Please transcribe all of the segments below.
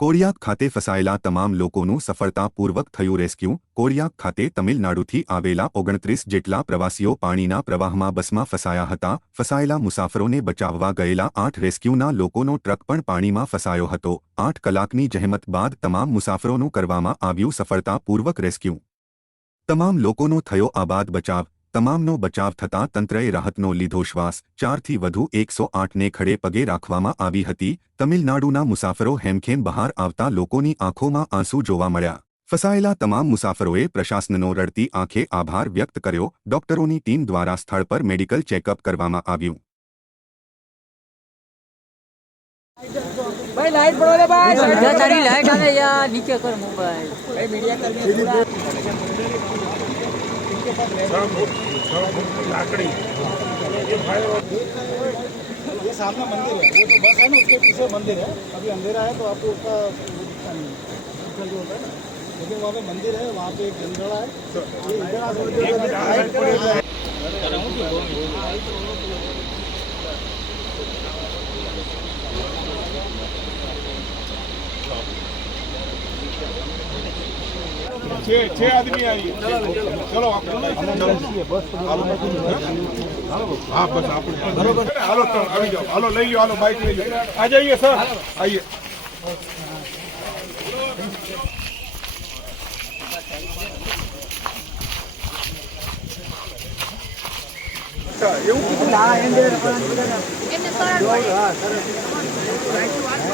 કોડિયાક ખાતે ફસાયેલા તમામ લોકોનું સફળતાપૂર્વક થયું રેસ્ક્યુ. કોડિયાક ખાતે તમિલનાડુથી આવેલા ઓગણત્રીસ જેટલા પ્રવાસીઓ પાણીના પ્રવાહમાં બસમાં ફસાયા હતા. ફસાયેલા મુસાફરોને બચાવવા ગયેલા આઠ રેસ્ક્યુના લોકોનો ટ્રક પણ પાણીમાં ફસાયો હતો. આઠ કલાકની જહેમત બાદ તમામ મુસાફરોનું કરવામાં આવ્યું સફળતાપૂર્વક રેસ્ક્યુ. તમામ લોકોનો થયો આબાદ બચાવ. તમામનો બચાવ થતાં તંત્રએ રાહતનો લીધો શ્વાસ. ચારથી વધુ એકસો આઠને ખડે પગે રાખવામાં આવી હતી. તમિલનાડુના મુસાફરો હેમખેમ બહાર આવતા લોકોની આંખોમાં આંસુ જોવા મળ્યા. ફસાયેલા તમામ મુસાફરોએ પ્રશાસનનો રડતી આંખે આભાર વ્યક્ત કર્યો. ડોક્ટરોની ટીમ દ્વારા સ્થળ પર મેડિકલ ચેકઅપ કરવામાં આવ્યું. ભાઈ લાઈટ પડો રે ભાઈ. જા તારી લાઈટ આવે યાર નીચે કર મોબાઈલ. ભાઈ મીડિયા ये सामने मंदिर है। वो तो बस है ना उसके पीछे मंदिर है। अभी अंधेरा है तो आपको उसका जो होता है ना लेकिन वहाँ पे मंदिर है वहाँ पे एक जंगड़ा है। ये इधर आ सकते हैं छह छह आदमी आई चलो आप हाँ बस आप बरोबर हालो तो अभी जाओ हालो ले लो हालो बाइक ले लो आ जाइए सर आइए અચ્છા, એવું કીધું અલા ભાઈ આ બધા કાઢો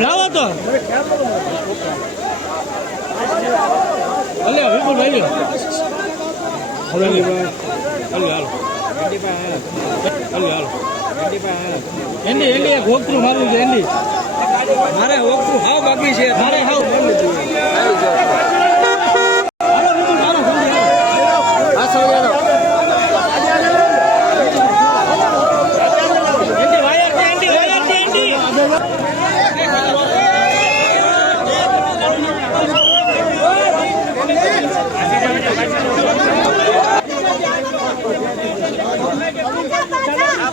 લાવો તો અલે વિપુલ ભાઈ હલો અલે હાલો અલે હાલો એની એની એક વોકથ્રુ મારું છે એની મારે વોકથ્રુ હાવ બાકી છે. મારે હાવ.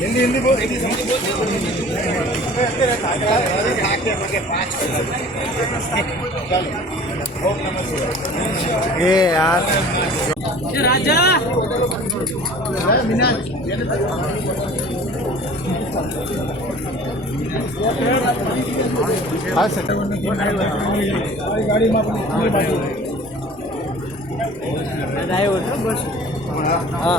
हिंदी हिंदी बोल हिंदी समझ। बोल यार। राजा! गाड़ी बस हाँ।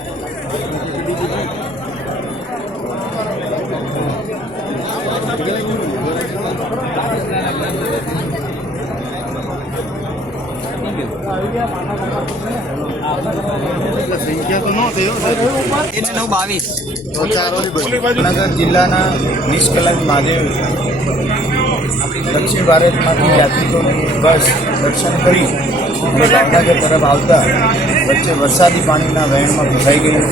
જામનગર જિલ્લાના નિષ્કલંક મહાદેવ દક્ષિણ ભારતમાંથી યાત્રિકોની બસ દર્શન કરી અને ભાવનગર તરફ આવતા વચ્ચે વરસાદી પાણીના વહેણમાં ફસાઈ ગયું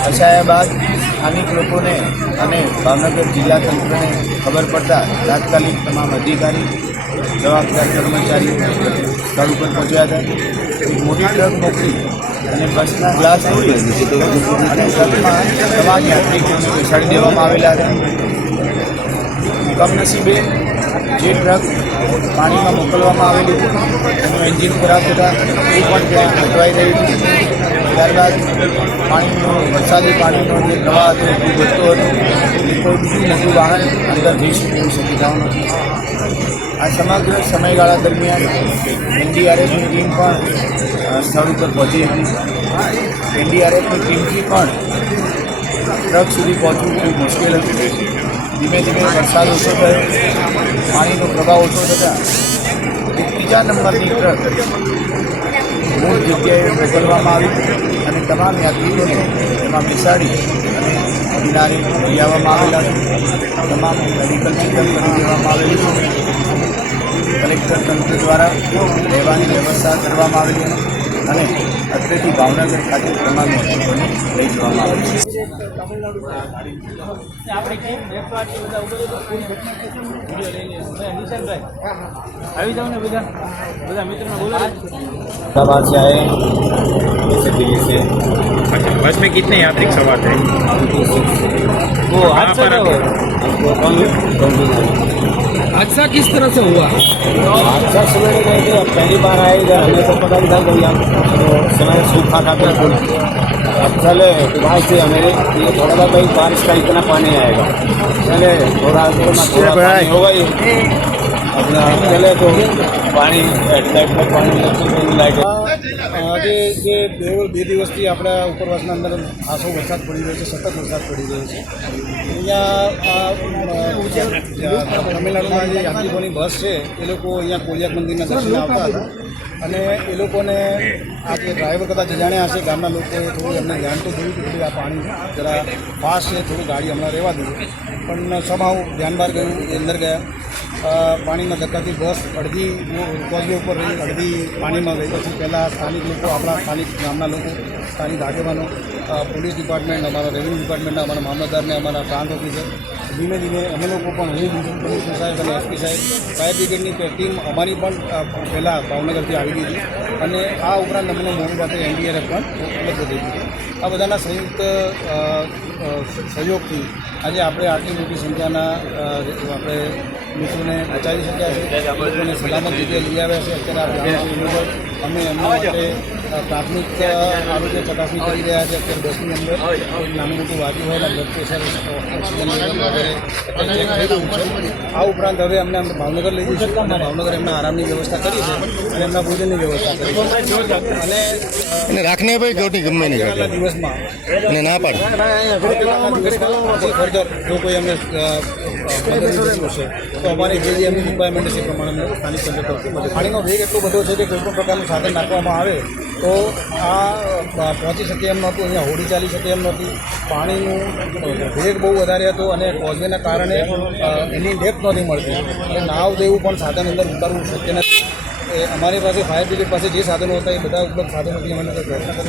ફસાયા બાદ સ્થાનિક લોકોને અને ભાવનગર જિલ્લા તંત્રને ખબર પડતા તાત્કાલિક તમામ અધિકારી, જવાબદાર કર્મચારીઓ સ્થળ ઉપર પહોંચ્યા હતા. મોટી ટ્રક મોકલી અને બસના ગ્લાસ તોડી અને તમામ યાત્રિકોને બેસાડી દેવામાં આવેલા હતા કમનસીબે જે ટ્રક પાણીમાં મોકલવામાં આવેલી એનું એન્જિન ખરાબ થતાં એ પણ ત્યાં અટવાઈ હતી ત્યારબાદ પાણીનો, વરસાદી પાણીનો જે પ્રવાહ હતો, એ વધતો હતો. મોટું વાહન અંદર જઈ શકે શક્યતાઓ નથી. આ સમગ્ર સમયગાળા દરમિયાન એનડીઆરએફની ટીમ પણ સ્થળ ઉપર પહોંચી હતી એનડીઆરએફની ટીમથી પણ ટ્રક સુધી પહોંચવું ખૂબ મુશ્કેલ હતું. ધીમે ધીમે વરસાદ ઓછો થયો, પાણીનો પ્રભાવ ઓછો થતાં એક બીજા નંબરની ટ્રક મૂળ જગ્યાએ મોકલવામાં આવી અને તમામ યાત્રીઓને એમાં બેસાડી કિનારે લઈ આવેલા છે. તમામ મેડિકલ ચેકઅપ કરી દેવામાં આવેલું છે. કલેક્ટર તંત્ર દ્વારા રહેવાની વ્યવસ્થા કરવામાં આવેલી અને અત્રેથી ભાવનગર ખાતે તમામ લઈ જવામાં આવે છે. આપણે કેમ બેસવા આટલી બધા ઉભો રહ્યો તો કોઈ વિડીયો લઈ લઈએ ભાઈ નિશાનભાઈ આવી જાવ ને બધા બધા મિત્રોને બોલાવી हैदराबाद से आए जैसे दिल्ली से बस में कितने यात्री सवार थे वो हादसा क्या हुआ हादसा किस तरह से हुआ? हादसा सुबह गए थे अब पहली बार आए इधर हमें तो पता नहीं था कोई यहाँ तो समय सूखा था बिल्कुल अब। चले तो से हमें ये थोड़ा सा भाई बारिश का इतना पानी आएगा। चले थोड़ा थोड़ा थोड़ा होगा ही અને તો પાણી હેડલાઇટમાં પાણી નથી આજે જે બે બે દિવસથી આપણા ઉપરવાસના અંદર ખાસો વરસાદ પડી રહ્યો છે, સતત વરસાદ પડી રહ્યો છે. અહીંયા તમિલનાડુમાં જે યાત્રિકોની બસ છે, એ લોકો અહીંયા કોલિયાક મંદિરના દર્શન આવતા હતા. અને એ લોકોને આ જે ડ્રાઈવર કદાચ જાણ્યા હશે, ગામના લોકોએ થોડું એમને ધ્યાન તો જોયું કે આ પાણી જરા ફાસ્ટ છે, થોડી ગાડી હમણાં રહેવા દીધી પણ સભાવ ધ્યાન બહાર ગયું અંદર ગયા. અ, પાણીના ધક્કાથી બસ અડધી કોઝવે ઉપર રહી અડધી પાણીમાં ગઈ. પછી પહેલાં સ્થાનિક લોકો આપણા સ્થાનિક ગામના લોકો સ્થાનિક આગેવાનો પોલીસ ડિપાર્ટમેન્ટ અમારા રેવન્યુ ડિપાર્ટમેન્ટના અમારા મામલતદારને અમારા પ્રાંત ઓફિસર ધીમે ધીમે અમે લોકો પણ હું મ્યુનિસિપલ કમિશનર સાહેબ અને એસપી સાહેબ ફાયર બ્રિગેડની ટીમ અમારી પણ પહેલાં ભાવનગરથી આવી ગઈ હતી. અને આ ઉપરાંત અમને મોડી પાસે એનડીઆરએફ પણ ઉપલબ્ધ થઈ ગઈ આ બધાના સંયુક્ત સહયોગથી આજે આપણે આટલી મોટી સંખ્યાના આપણે લોકોને બચાવી શક્યા છે. લોકોને સલામત રીતે લઈ આવ્યા છે. અત્યારે અમે એમના માટે પ્રાથમિક આરોગ્ય ચકાસણી કરી રહ્યા છે. અત્યારે બસની અંદર નાનું મોટું વાગ્યું હોય બ્લડ પ્રેશર ઓક્સિજન લેવલ વગેરે આ ઉપરાંત હવે અમને અમે ભાવનગર લઈ જઈશું. અને ભાવનગર એમના આરામની વ્યવસ્થા કરી છે. અને એમના ભોજનની વ્યવસ્થા કરી છે. અને રાખને ભાઈ ગોટી ગમે નહીં દિવસમાં. ના પાડે. ફર્ધર જો કોઈ અમને મદદની છે તો અમારી જે જે એમની રિક્વાયરમેન્ટ છે એ પ્રમાણે અમે સ્થાનિક પંચાયત પાણીનો વેગ એટલો બધો છે કે કોઈપણ પ્રકારનું સાધન નાખવામાં આવે તો આ પહોંચી શકે એમ નહોતું અહીંયા હોડી ચાલી શકે એમ નહોતી. પાણીનું વેગ બહુ વધારે હતો અને કોઝવેના કારણે એની ડેપ્થ નહોતી મળતી. અને નાવ દેવું પણ સાધન અંદર ઉતારવું શક્ય નથી. અમારી પાસે ફાયર બ્રિગેડ પાસે જે સાધનો હતા એ બધા ઉપલબ્ધ સાધનોથી અમે પ્રયત્ન કરી